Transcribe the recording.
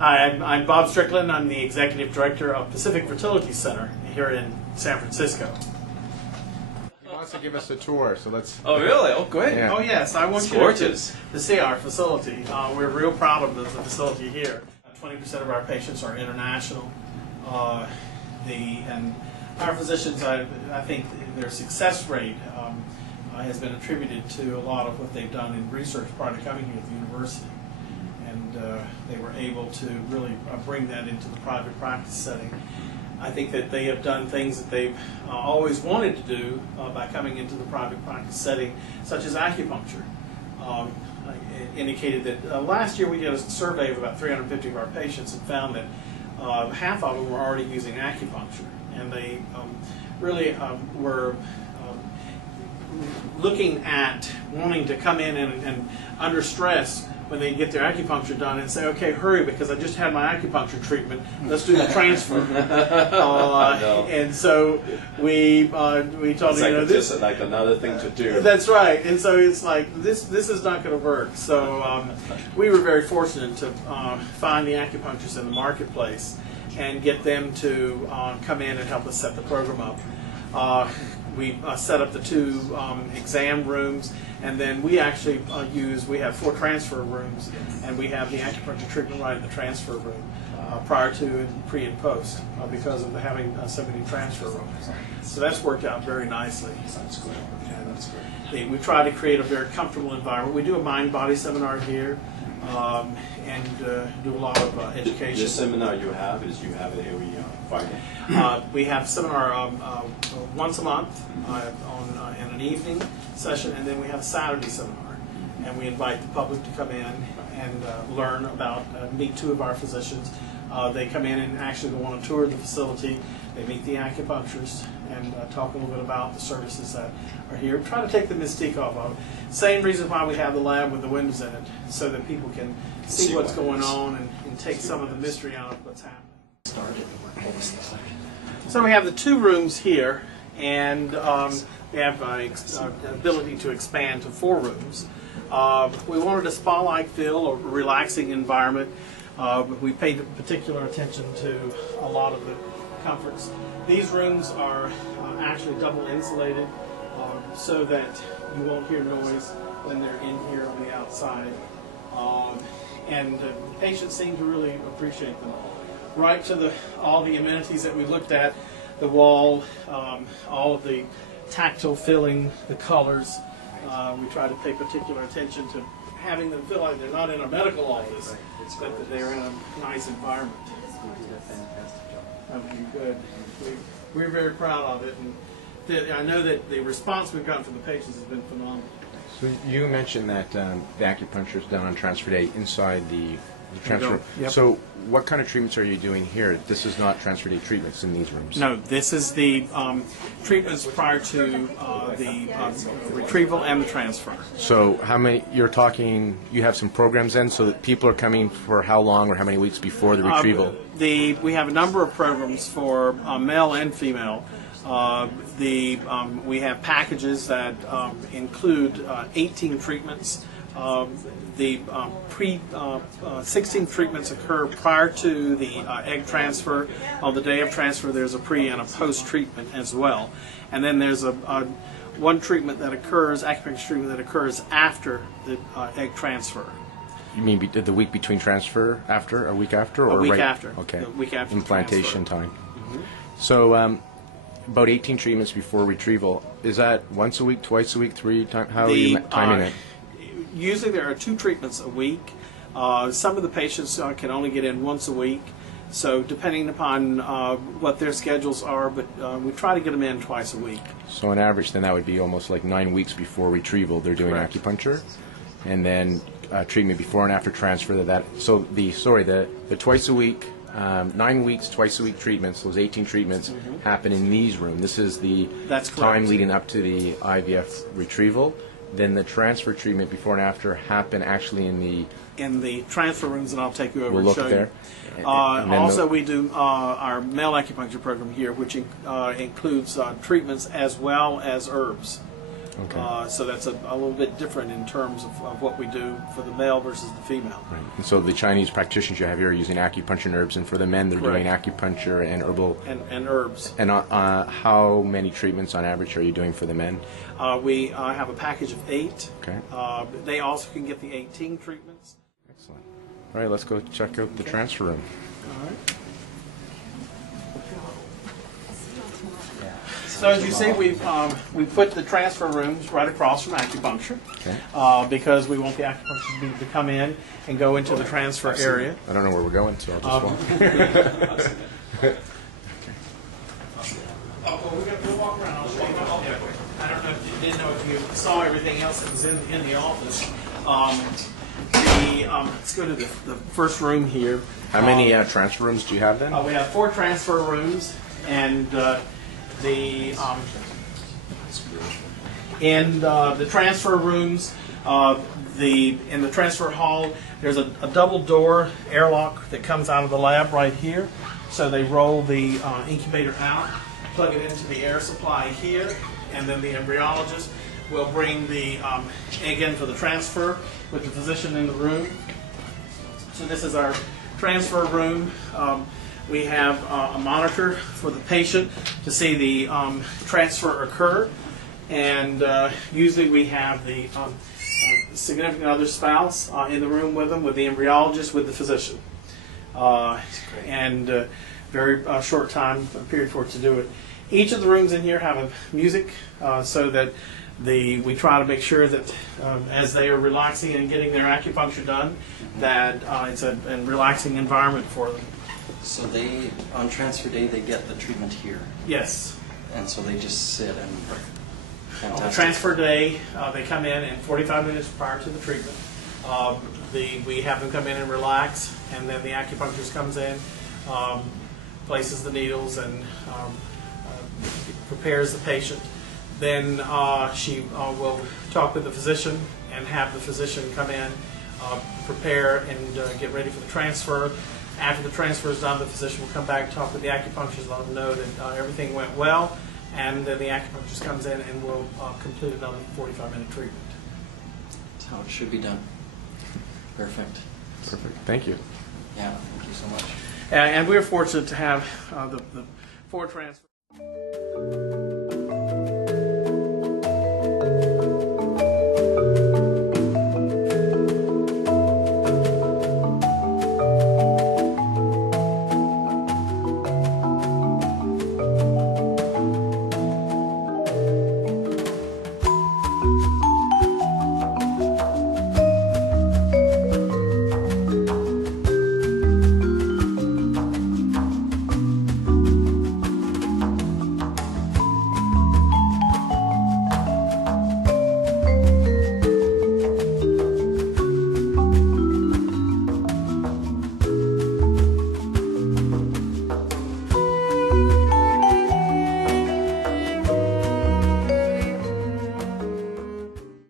Hi, I'm Bob Strickland. I'm the Executive Director of Pacific Fertility Center here in San Francisco. He wants to give us a tour, so let's... Oh, really? Oh, great. Yeah. Oh, yes. I want It's you gorgeous. to see our facility. We're real proud of the facility here. 20% of our patients are international. And our physicians, I think their success rate has been attributed to a lot of what they've done in research prior to coming here at the university. And they were able to really bring that into the private practice setting. I think that they have done things that they've always wanted to do by coming into the private practice setting, such as acupuncture. It indicated that last year we did a survey of about 350 of our patients and found that half of them were already using acupuncture, and they really were looking at wanting to come in and under stress when they get their acupuncture done and say, okay, hurry, because I just had my acupuncture treatment, let's do the transfer. No. And so we told It's them, like, this, just like another thing to do. that's right. And so it's like, this is not going to work. So we were very fortunate to find the acupuncturists in the marketplace and get them to come in and help us set the program up. We set up the 2 exam rooms, and then we actually we have 4 transfer rooms, and we have the acupuncture treatment right in the transfer room prior to and pre and post because of having so many transfer rooms. So that's worked out very nicely. That's great. Yeah, that's great. We try to create a very comfortable environment. We do a mind-body seminar here and do a lot of education. The seminar you have is you have it every Friday? We have seminar once a month in an evening session, and then we have a Saturday seminar. And we invite the public to come in and learn about, meet 2 of our physicians. They come in and actually go on a tour of the facility. They meet the acupuncturists and talk a little bit about the services that are here. Try to take the mystique off of it. Same reason why we have the lab with the windows in it, so that people can see what's going on and take some of the mystery out of what's happening. So we have the 2 rooms here, and we have ability to expand to 4 rooms. We wanted a spa-like feel, a relaxing environment. We paid particular attention to a lot of the comforts. These rooms are actually double insulated so that you won't hear noise when they're in here on the outside. And patients seem to really appreciate them. Right to all the amenities that we looked at, the wall, all of the tactile feeling, the colors. We try to pay particular attention to having them feel like they're not in a medical office, but that they're in a nice environment. Good. We're very proud of it, and I know that the response we've gotten from the patients has been phenomenal. So you mentioned that the acupuncture is done on transfer day inside the transfer. Yep. So what kind of treatments are you doing here? This is not transfer day treatments in these rooms. No, this is the treatments prior to the retrieval and the transfer. So how many, you're talking, you have some programs then, so that people are coming for how long or how many weeks before the retrieval? We have a number of programs for male and female. We have packages that include 18 treatments. The 16 treatments occur prior to the egg transfer. On the day of transfer, there's a pre and a post treatment as well. And then there's one treatment that occurs, acupuncture treatment that occurs after the egg transfer. You mean the week between transfer, after, a week after? Or A week right? after. Okay. The week after implantation transfer. time. Mm-hmm. So about 18 treatments before retrieval. Is that once a week, twice a week, 3 times? How are you timing it? Usually there are 2 treatments a week. Some of the patients can only get in once a week. So depending upon what their schedules are, but we try to get them in twice a week. So on average, then that would be almost like 9 weeks before retrieval. They're doing Correct. acupuncture, and then treatment before and after transfer. So the twice a week, 9 weeks, twice a week treatments. Those 18 treatments happen in these rooms. This is the time leading up to the IVF retrieval. Then the transfer treatment before and after happen actually in the transfer rooms, and I'll take you over we'll and look show there. you. Also, we do our male acupuncture program here, which includes treatments as well as herbs. Okay. So that's a little bit different in terms of what we do for the male versus the female. Right. And so the Chinese practitioners you have here are using acupuncture and herbs, and for the men they're Correct. doing acupuncture and herbal. And herbs. And how many treatments on average are you doing for the men? We have a package of 8. Okay. They also can get the 18 treatments. Excellent. All right, let's go check out the transfer room. All right. So as you see, we put the transfer rooms right across from acupuncture, Okay. because we want the acupuncture to come in and go into the transfer area. I don't know where we're going, so I'll just walk. We'll walk around. I'll show you. I don't know if you didn't know if you saw everything else that was in the office. Let's go to the first room here. How many transfer rooms do you have then? We have 4 transfer rooms, and in the transfer rooms, in the transfer hall, there's a double door airlock that comes out of the lab right here. So they roll the incubator out, plug it into the air supply here, and then the embryologist will bring the egg in for the transfer with the physician in the room. So this is our transfer room. We have a monitor for the patient to see the transfer occur, and usually we have the significant other spouse in the room with them, with the embryologist, with the physician. And very short time period for it to do it. Each of the rooms in here have a music, so that we try to make sure that as they are relaxing and getting their acupuncture done, that it's a relaxing environment for them. So they, on transfer day, they get the treatment here, Yes. and so they just sit and. On the Fantastic. transfer day, they come in, and 45 minutes prior to the treatment, we have them come in and relax, and then the acupuncturist comes in, places the needles, and prepares the patient. Then she will talk with the physician and have the physician come in, prepare, and get ready for the transfer. After the transfer is done, the physician will come back, talk with the acupuncturist, let them know that everything went well, and then the acupuncturist comes in and will complete another 45-minute treatment. That's how it should be done. Perfect. Perfect. Thank you. Yeah, thank you so much. And we're fortunate to have the 4 transfers.